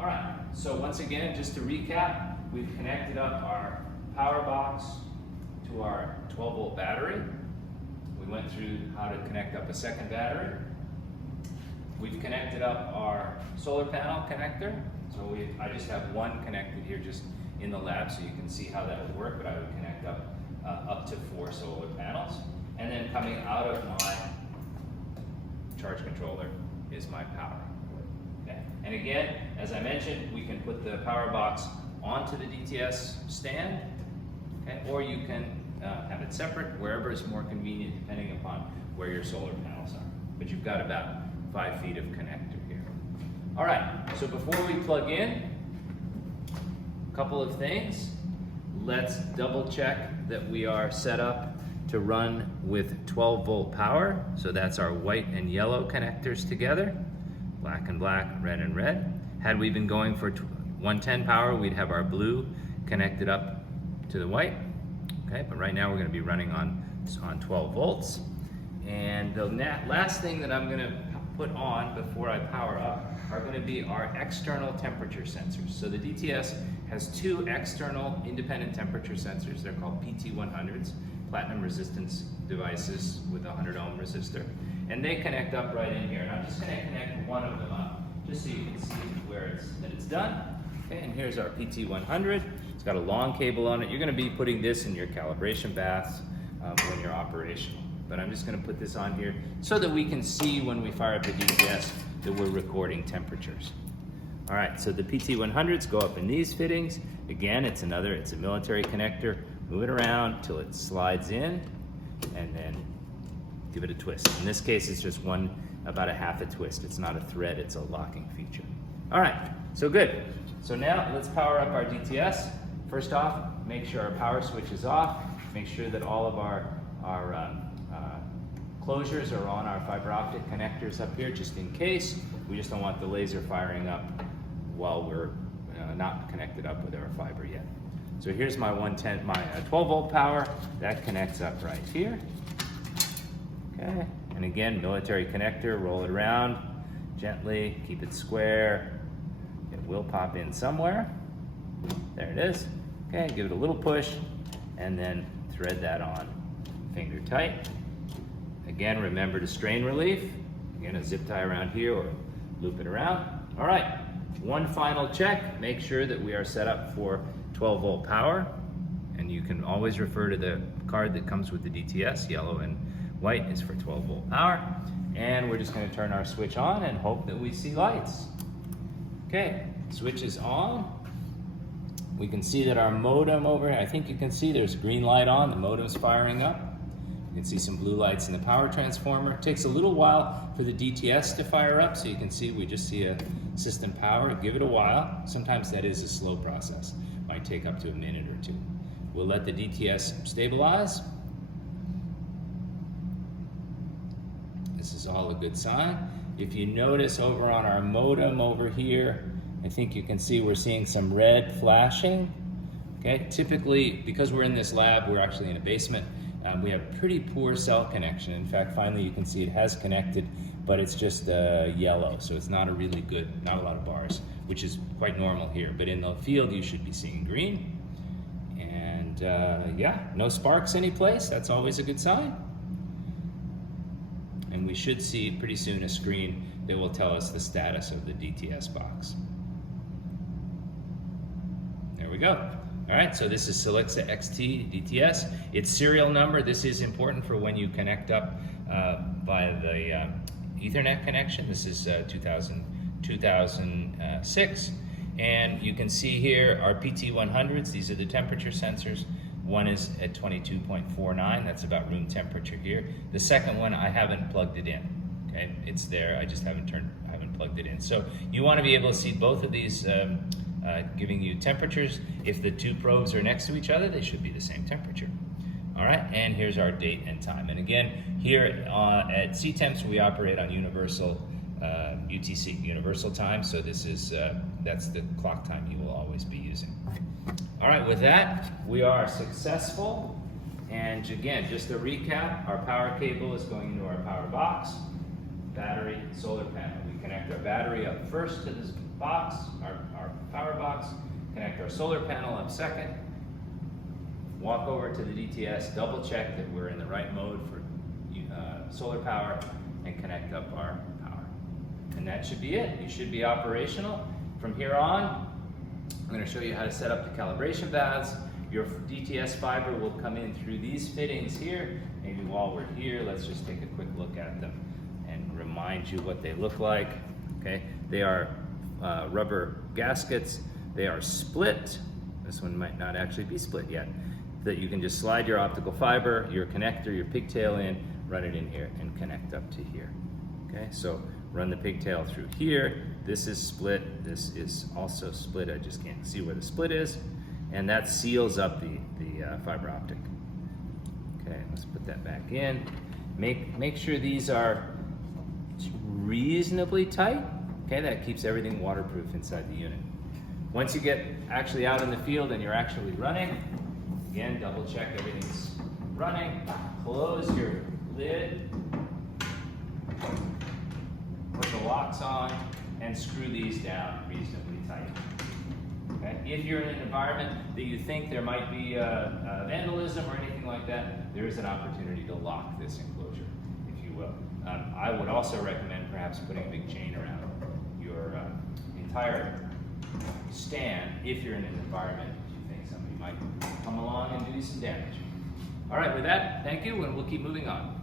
All right, so once again, just to recap, we've connected up our power box to our 12-volt battery. We went through how to connect up a second battery. We've connected up our solar panel connector. So I just have one connected here just in the lab so you can see how that would work, but I would connect up to 4 solar panels. And then coming out of my charge controller is my power. Okay. And again, as I mentioned, we can put the power box onto the DTS stand, okay, or you can have it separate wherever is more convenient depending upon where your solar panels are. But you've got about 5 feet of connector here. All right, so before we plug in, a couple of things. Let's double check that we are set up to run with 12-volt power. So that's our white and yellow connectors together, black and black, red and red. Had we been going for 110 power, we'd have our blue connected up to the white. Okay, but right now we're going to be running on 12 volts. And the last thing that I'm going to put on before I power up are going to be our external temperature sensors. So the DTS has 2 external independent temperature sensors. They're called PT100s, platinum resistance devices with a 100 ohm resistor. And they connect up right in here. And I'm just going to connect one of them up just so you can see where it's done. Okay, and here's our PT100. It's got a long cable on it. You're going to be putting this in your calibration baths when you're operational. But I'm just going to put this on here so that we can see when we fire up the DTS that we're recording temperatures. All right, so the PT100s go up in these fittings. Again, it's a military connector. Move it around till it slides in and then give it a twist. In this case, it's just about a half a twist. It's not a thread, it's a locking feature. All right, so good. So now let's power up our DTS. First off, make sure our power switch is off. Make sure that all of our closures are on our fiber optic connectors up here just in case. We just don't want the laser firing up while we're not connected up with our fiber yet. So here's my 12-volt power. That connects up right here. Okay, and again, military connector, roll it around gently, keep it square. It will pop in somewhere. There it is. Okay, give it a little push and then thread that on finger tight. Again, remember to strain relief. Again, a zip tie around here or loop it around. All right, one final check. Make sure that we are set up for 12-volt power. And you can always refer to the card that comes with the DTS. Yellow and white is for 12-volt power. And we're just going to turn our switch on and hope that we see lights. Okay, switch is on. We can see that our modem over here, I think you can see there's a green light on. The modem's firing up. You can see some blue lights in the power transformer. It takes a little while for the DTS to fire up, so you can see we just see a system power. Give it a while. Sometimes that is a slow process. Might take up to a minute or 2. We'll let the DTS stabilize. This is all a good sign. If you notice over on our modem over here, I think you can see we're seeing some red flashing. Okay, typically, because we're in this lab, we're actually in a basement. We have pretty poor cell connection. In fact, finally you can see it has connected, but it's just yellow, so it's not a really good, not a lot of bars, which is quite normal here. But in the field, you should be seeing green. And yeah, no sparks anyplace. That's always a good sign. And we should see pretty soon a screen that will tell us the status of the DTS box. There we go. All right, so this is Silixa XT DTS. Its serial number, this is important for when you connect up via the Ethernet connection. This is 2006. And you can see here our PT100s. These are the temperature sensors. One is at 22.49. That's about room temperature here. The second one, I haven't plugged it in. Okay, it's there. I just haven't plugged it in. So you want to be able to see both of these giving you temperatures. If the 2 probes are next to each other, they should be the same temperature. All right, and here's our date and time. And again, here at CTEMPs, we operate on universal UTC, universal time. So this is that's the clock time you will always be using. All right, with that, we are successful. And again, just a recap, our power cable is going into our power box, battery, solar panel. We connect our battery up first to this box, our power box, connect our solar panel up second, walk over to the DTS, double check that we're in the right mode for solar power, and connect up our power. And that should be it. You should be operational. From here on, I'm going to show you how to set up the calibration baths. Your DTS fiber will come in through these fittings here. Maybe while we're here, let's just take a quick look at them and remind you what they look like. Okay, they are rubber gaskets. They are split. This one might not actually be split yet. That you can just slide your optical fiber, your connector, your pigtail in, run it in here, and connect up to here. Okay, so run the pigtail through here. This is split. This is also split. I just can't see where the split is. And that seals up the fiber optic. Okay, let's put that back in. Make sure these are reasonably tight. Okay, that keeps everything waterproof inside the unit. Once you get actually out in the field and you're actually running, again, double check everything's running. Close your lid, put the locks on, and screw these down reasonably tight. Okay? If you're in an environment that you think there might be vandalism or anything like that, there is an opportunity to lock this enclosure, if you will. I would also recommend perhaps putting a big chain around your entire stand if you're in an environment that you think somebody might come along and do you some damage. All right, with that, thank you, and we'll keep moving on.